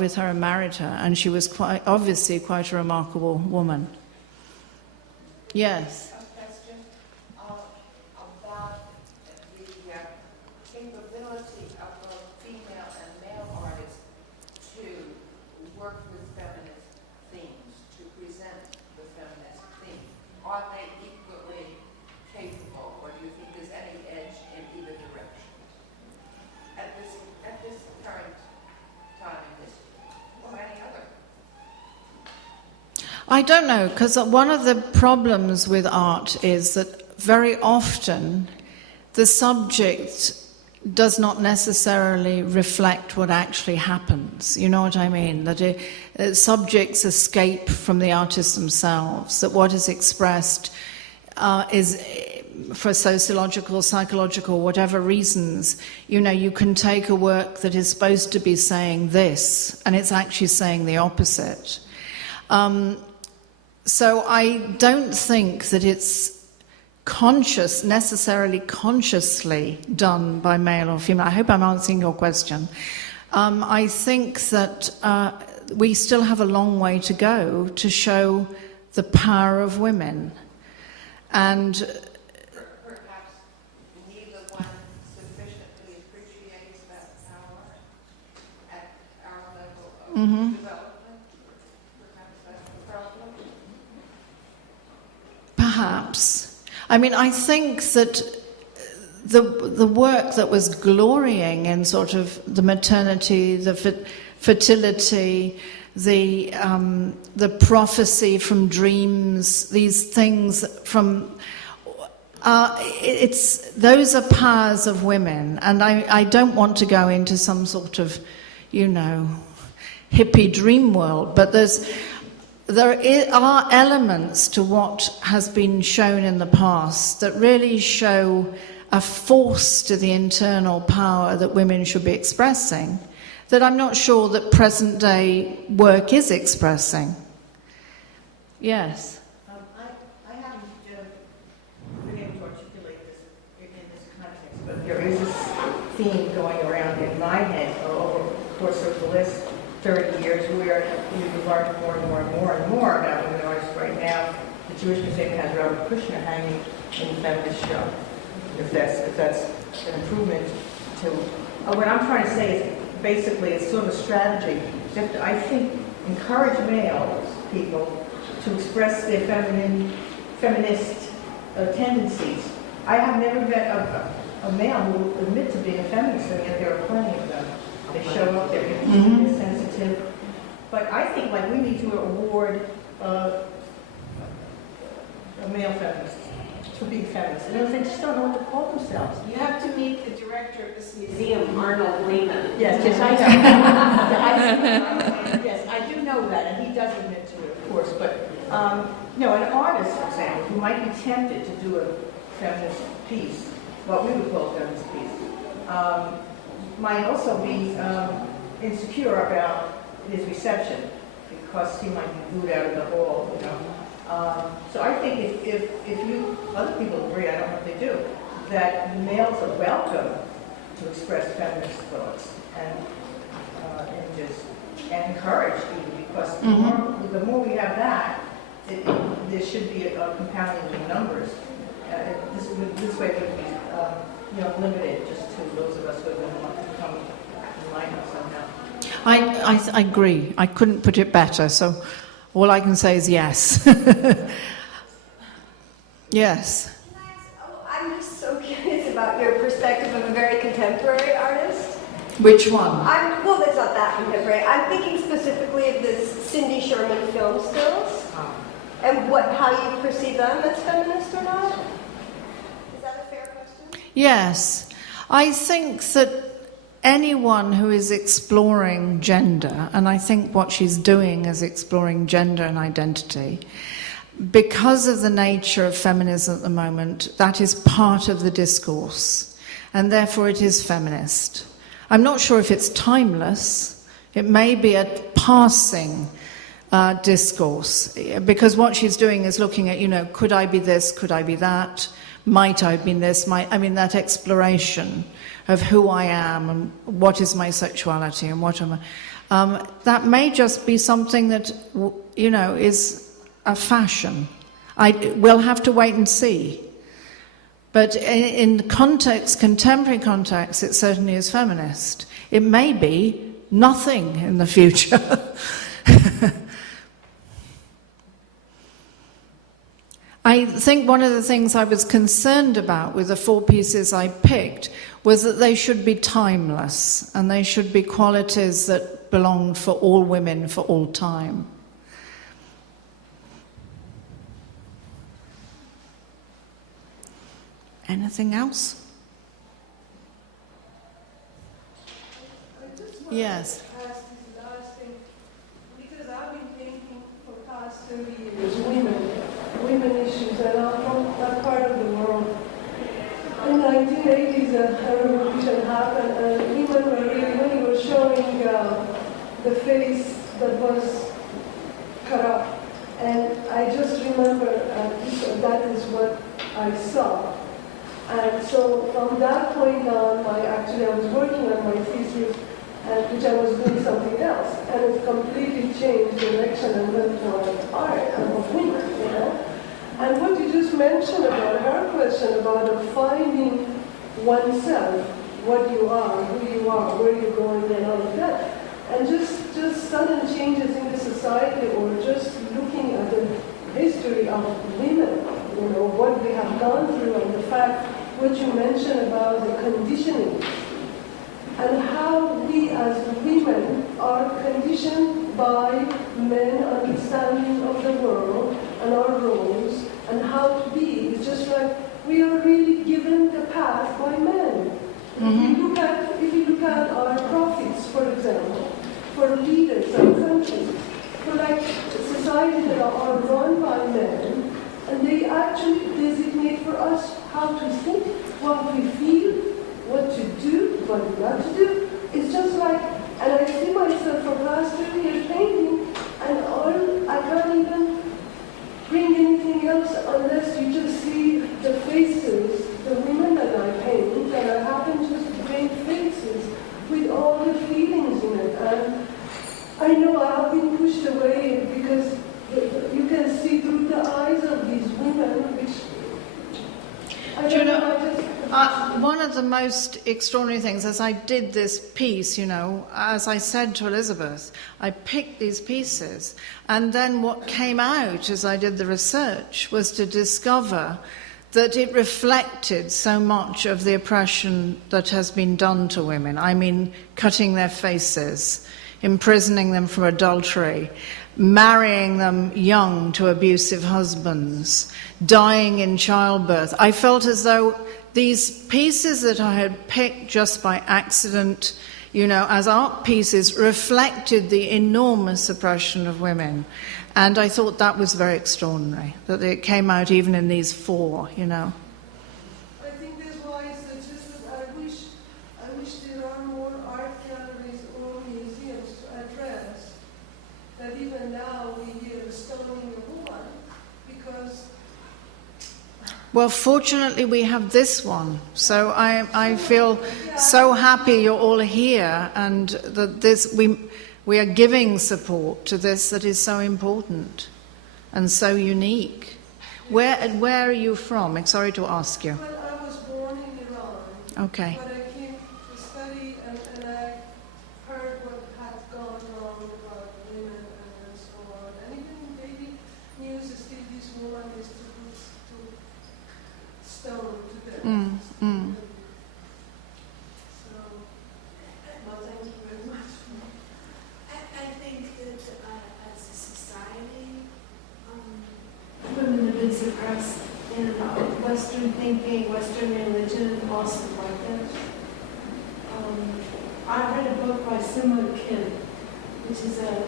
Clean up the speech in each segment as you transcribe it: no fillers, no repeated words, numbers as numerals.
with her and married her, and she was obviously quite a remarkable woman. Yes. A question about the capability of both female and male artists to work with feminist themes, to present the feminist theme. Are they equally capable, or do you think there's any edge in either direction at this current time in history, or any other? I don't know, because one of the problems with art is that very often the subject does not necessarily reflect what actually happens. You know what I mean? That subjects escape from the artists themselves, that what is expressed is, for sociological, psychological, whatever reasons, you know, you can take a work that is supposed to be saying this, and it's actually saying the opposite. So I don't think that it's necessarily consciously done by male or female. I hope I'm answering your question. I think that we still have a long way to go to show the power of women. And perhaps neither one sufficiently appreciates that power at our level of development. perhaps. I mean, I think that the work that was glorying in sort of the maternity, the fertility, the prophecy from dreams, these things from those are powers of women, and I don't want to go into some sort of, you know, hippie dream world, but there are elements to what has been shown in the past that really show a force to the internal power that women should be expressing, that I'm not sure that present day work is expressing. Yes? I haven't been able to articulate this in this context, but there is this theme going around in my head over the course of the last 30 years where we've learned more and more and more and more about women artists. Right now, the Jewish Museum has Robert Kushner hanging in the feminist show. If that's an improvement to what I'm trying to say is basically it's sort of a strategy that I think encourage male people to express their feminist tendencies. I have never met a male who will admit to being a feminist, and yet there are plenty of them. They show up, they're interested, they're sensitive. But I think like we need to award a male feminist for being feminist. And they just don't know what to call themselves. You have to meet the director of this museum, Arnold Lehman. Yes, I know. Yes, I do know that, and he does admit to it, of course. But an artist, for example, who might be tempted to do a feminist piece, what we would call a feminist piece, might also be insecure about his reception because he might be booed out of the hall, you know. So I think if you, other people agree, I don't know if they do, that males are welcome to express feminist thoughts and images, and encouraged even, because the more we have that, there should be a compounding of numbers. This way it would be limited just to those of us who want to become enlightened somehow. I agree. I couldn't put it better, so all I can say is yes. Yes. I'm just so curious about your perspective of a very contemporary artist. Which one? Well, that's not that contemporary. I'm thinking specifically of this Cindy Sherman film stills, and how you perceive them as feminist or not. Is that a fair question? Yes. I think that anyone who is exploring gender, and I think what she's doing is exploring gender and identity, because of the nature of feminism at the moment, that is part of the discourse, and therefore it is feminist. I'm not sure if it's timeless. It may be a passing discourse, because what she's doing is looking at, could I be this, could I be that, might I have been this, that exploration of who I am and what is my sexuality and what am That may just be something that, is a fashion. We'll have to wait and see. But in context, contemporary context, it certainly is feminist. It may be nothing in the future. I think one of the things I was concerned about with the 4 pieces I picked was that they should be timeless, and they should be qualities that belonged for all women for all time. Anything else? Yes. Ask this last thing, because I've been thinking for the past 30 years, women issues, and I'm from that part of the world. In the 1980s, a revolution happened, and women were really were showing the face that was cut up. And I just remember that is what I saw. And so from that point on, I was working on my thesis, which I was doing something else, and it completely changed direction and went for art and of women, And what you just mentioned about her question about finding oneself, what you are, who you are, where you're going, and all of that, and just sudden changes in the society, or just looking at the history of women, what we have gone through, and the fact what you mentioned about the conditioning, and how we as women are conditioned by men understanding of the world and our roles and how to be. It's just like we are really given the path by men. Mm-hmm. If you look at our prophets, for example, for leaders of countries, for societies that are run by men, and they actually designate for us how to think, what we feel, what to do, what not to do. It's just like, and I see myself for the last 30 years painting, and I can't even bring anything else unless you just see the faces, the women that I paint, that I happen just to paint faces with all the feelings in it. And I know I have been pushed away because you can see through the eyes of these women, which one of the most extraordinary things, as I did this piece, as I said to Elizabeth, I picked these pieces, and then what came out as I did the research was to discover that it reflected so much of the oppression that has been done to women. I mean, cutting their faces, imprisoning them for adultery, marrying them young to abusive husbands, dying in childbirth. I felt as though these pieces that I had picked just by accident, as art pieces, reflected the enormous oppression of women. And I thought that was very extraordinary, that it came out even in these 4, I think that's why it's just that I wish there are more art galleries or museums to address that even now we hear stoning a woman, because Well, fortunately we have this one, so I feel so happy you're all here, and that we are giving support to this that is so important and so unique. Where are you from? I'm sorry to ask you. well, I was born in Iran. Okay. But I came to study, and I heard what had gone wrong about women and so on. And even in daily news, still this woman is to stone to death. So, well, thank you very much. I think that as a society, women have been suppressed in Western thinking, Western religion, and all stuff like that. I read a book by Sima Kim, which is it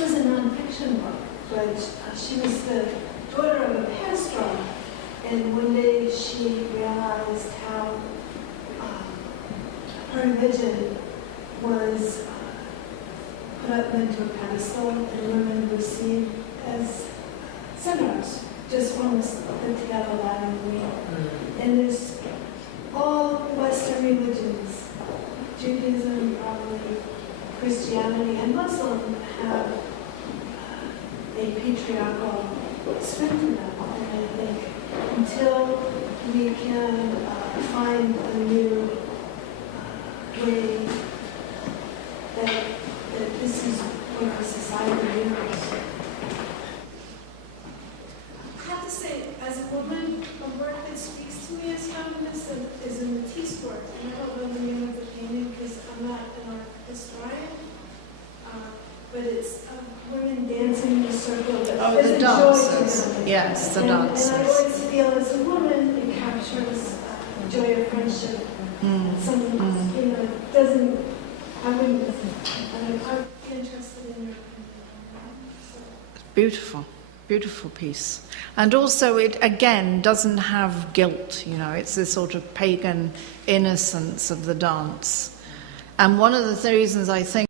was a non-fiction book, but she was the daughter of a pastor, and one day she realized how her religion was put up into a pedestal, and women were seen as sinners, just almost put together that and we. And there's all Western religions, Judaism, probably Christianity, and Muslim have a patriarchal strength in them. And I think until we can find a new way that this is what our society is. I have to say, as a woman, a work that speaks to me as feminist is a Matisse work. And I don't know the name of the painting because I'm not an art historian. But it's women dancing in a circle. Oh, There's the a joy to dancers. them. Yes, the And I dancers. always feel as a woman, it captures joy of friendship. Some, you know, doesn't, I wouldn't, I'd be interested in your opinion on that. So. Beautiful, beautiful piece. And also it, again, doesn't have guilt, you know, it's this sort of pagan innocence of the dance. And one of the reasons I think